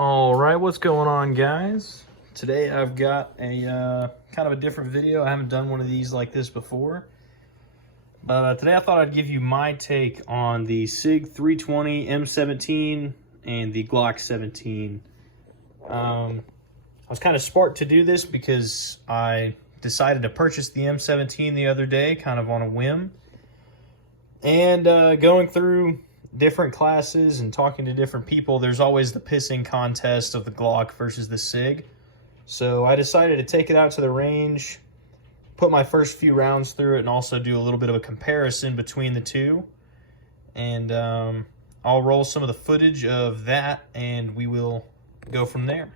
All right, what's going on, guys? Today I've got a kind of a different video. I haven't done one of these like this before. But today I thought I'd give you my take on the Sig 320 M17 and the Glock 17. I was kind of sparked to do this because I decided to purchase the M17 the other day, kind of on a whim. And going through different classes and talking to different people, there's always the pissing contest of the Glock versus the Sig. So I decided to take it out to the range, put my first few rounds through it, and also do a little bit of a comparison between the two. And I'll roll some of the footage of that, and we will go from there.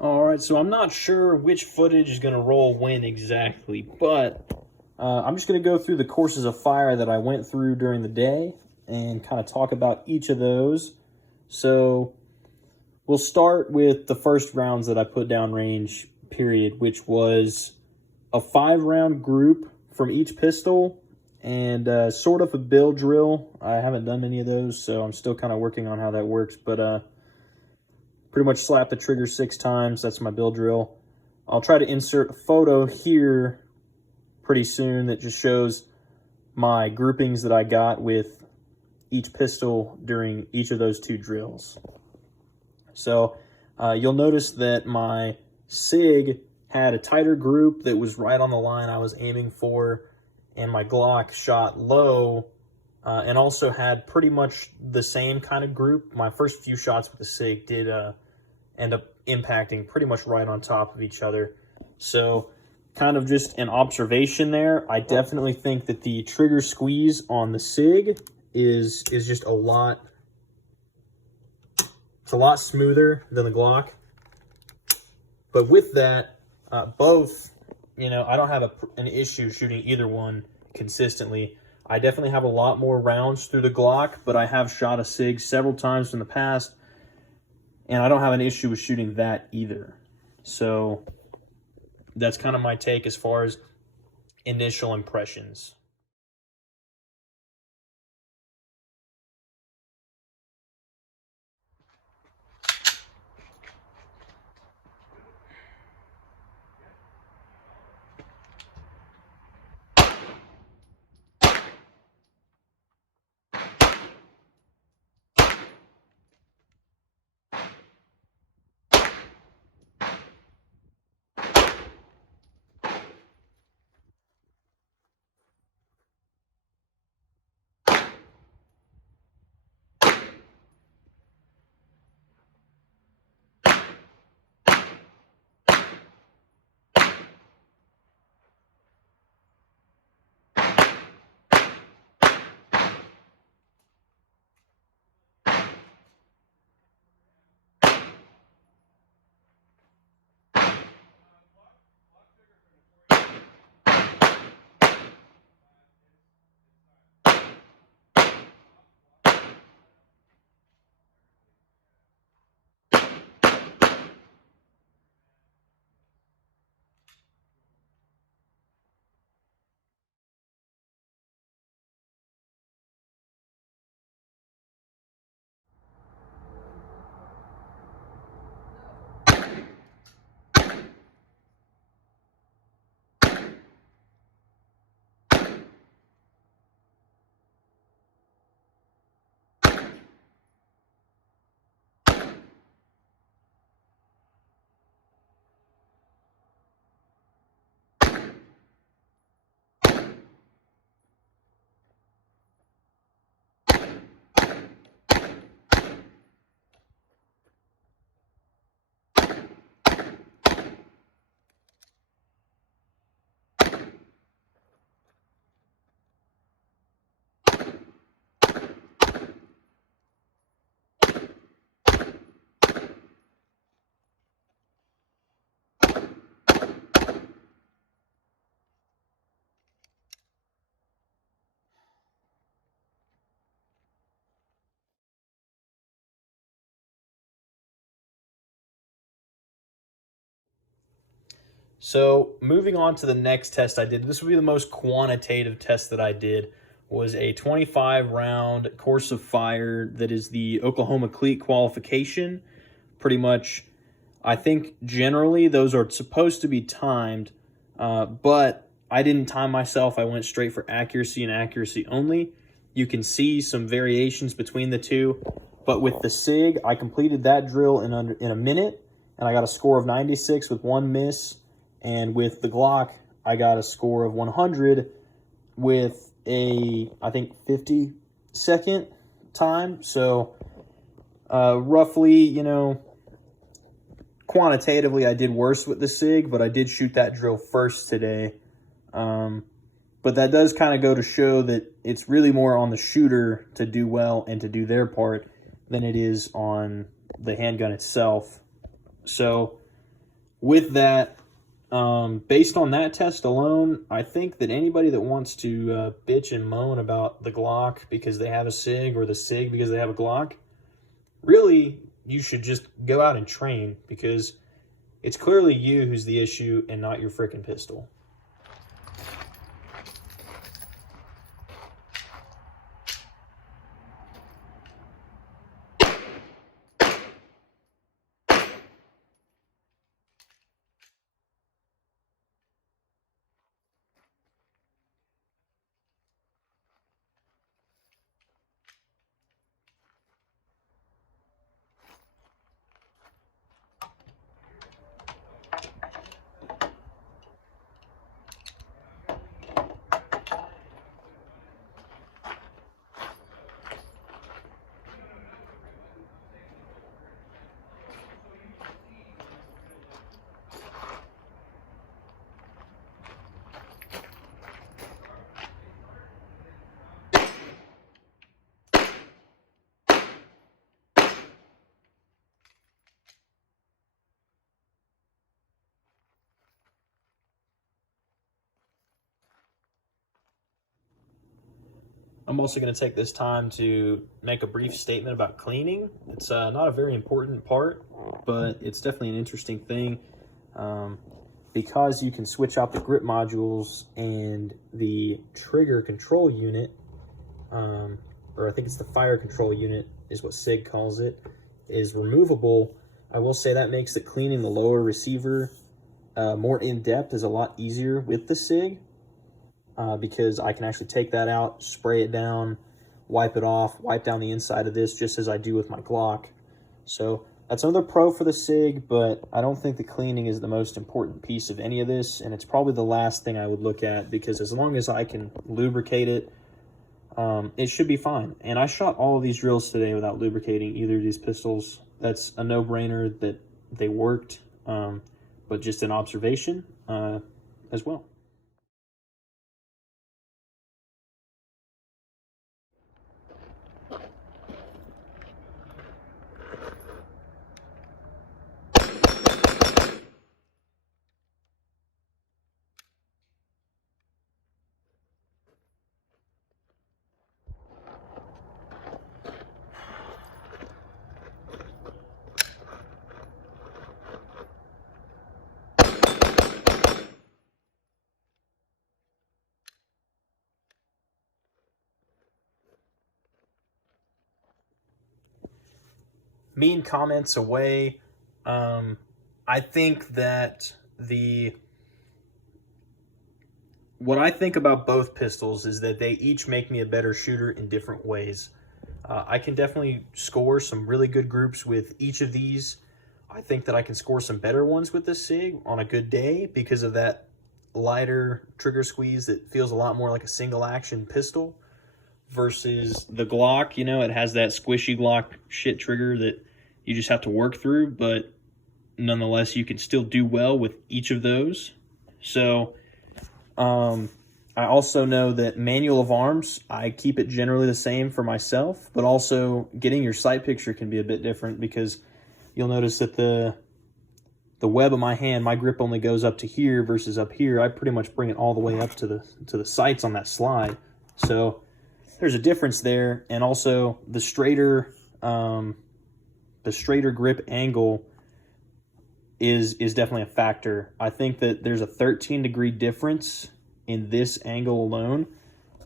Alright, so I'm not sure which footage is going to roll when exactly, but I'm just going to go through the courses of fire that I went through during the day and kind of talk about each of those. So we'll start with the first rounds that I put down range, period, which was a 5-round group from each pistol and sort of a bill drill. I haven't done any of those, so I'm still kind of working on how that works, but pretty much slap the trigger 6 times. That's my bill drill. I'll try to insert a photo here pretty soon that just shows my groupings that I got with each pistol during each of those 2 drills. So you'll notice that my Sig had a tighter group that was right on the line I was aiming for, and my Glock shot low and also had pretty much the same kind of group. My first few shots with the Sig did end up impacting pretty much right on top of each other. So kind of just an observation there. I definitely think that the trigger squeeze on the Sig is just a lot smoother than the Glock. But with that, both, you know, I don't have an issue shooting either one consistently. I definitely have a lot more rounds through the Glock, but I have shot a Sig several times in the past, and I don't have an issue with shooting that either. So that's kind of my take as far as initial impressions. So moving on to the next test I did, this would be the most quantitative test that I did, was a 25 round course of fire that is the Oklahoma cleat qualification. Pretty much, I think generally those are supposed to be timed, but I didn't time myself. I went straight for accuracy and accuracy only. You can see some variations between the two, but with the Sig, I completed that drill in a minute, and I got a score of 96 with one miss. And with the Glock, I got a score of 100 with a, I think, 50-second time. So roughly, you know, quantitatively, I did worse with the Sig, but I did shoot that drill first today. But that does kind of go to show that it's really more on the shooter to do well and to do their part than it is on the handgun itself. So with that, based on that test alone, I think that anybody that wants to bitch and moan about the Glock because they have a Sig, or the Sig because they have a Glock, really, you should just go out and train, because it's clearly you who's the issue and not your freaking pistol. I'm also going to take this time to make a brief statement about cleaning. It's not a very important part, but it's definitely an interesting thing, because you can switch out the grip modules, and the trigger control unit, or I think it's the fire control unit is what Sig calls it, is removable. I will say that makes the cleaning the lower receiver more in-depth is a lot easier with the Sig. Because I can actually take that out, spray it down, wipe it off, wipe down the inside of this just as I do with my Glock. So that's another pro for the Sig, but I don't think the cleaning is the most important piece of any of this, and it's probably the last thing I would look at, because as long as I can lubricate it, it should be fine. And I shot all of these drills today without lubricating either of these pistols. That's a no-brainer that they worked, but just an observation as well. Mean comments away, I think that what I think about both pistols is that they each make me a better shooter in different ways. I can definitely score some really good groups with each of these. I think that I can score some better ones with the Sig on a good day because of that lighter trigger squeeze that feels a lot more like a single action pistol, versus the Glock. You know, it has that squishy Glock shit trigger that you just have to work through, but nonetheless, you can still do well with each of those. So, I also know that manual of arms, I keep it generally the same for myself, but also getting your sight picture can be a bit different, because you'll notice that the web of my hand, my grip only goes up to here versus up here. I pretty much bring it all the way up to the sights on that slide. So there's a difference there, and also the straighter grip angle is definitely a factor. I think that there's a 13-degree difference in this angle alone.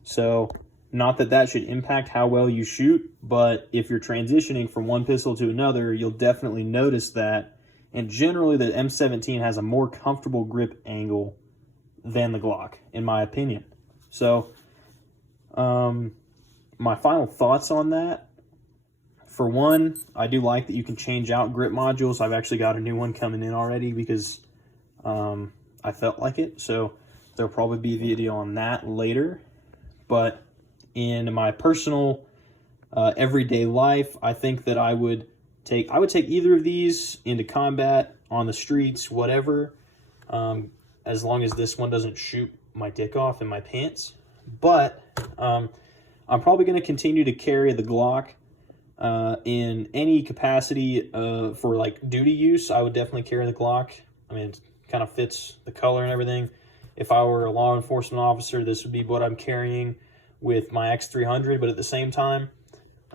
So not that that should impact how well you shoot, but if you're transitioning from one pistol to another, you'll definitely notice that. And generally, the M17 has a more comfortable grip angle than the Glock, in my opinion. So, my final thoughts on that. For one, I do like that you can change out grip modules. I've actually got a new one coming in already because I felt like it. So there'll probably be a video on that later. But in my personal everyday life, I think that I would take either of these into combat, on the streets, whatever, as long as this one doesn't shoot my dick off in my pants. But I'm probably going to continue to carry the Glock in any capacity for like duty use. I would definitely carry the Glock. I mean, it kind of fits the color and everything. If I were a law enforcement officer, this would be what I'm carrying with my X300. But at the same time,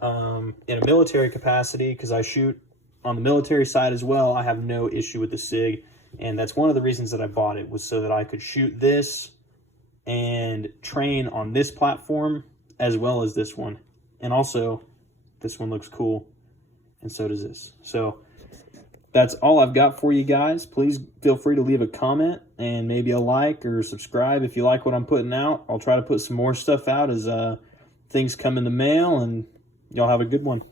in a military capacity, because I shoot on the military side as well, I have no issue with the Sig. And that's one of the reasons that I bought it, was so that I could shoot this and train on this platform as well as this one. And also, this one looks cool, and so does this. So that's all I've got for you guys. Please feel free to leave a comment and maybe a like or subscribe if you like what I'm putting out. I'll try to put some more stuff out as things come in the mail, and y'all have a good one.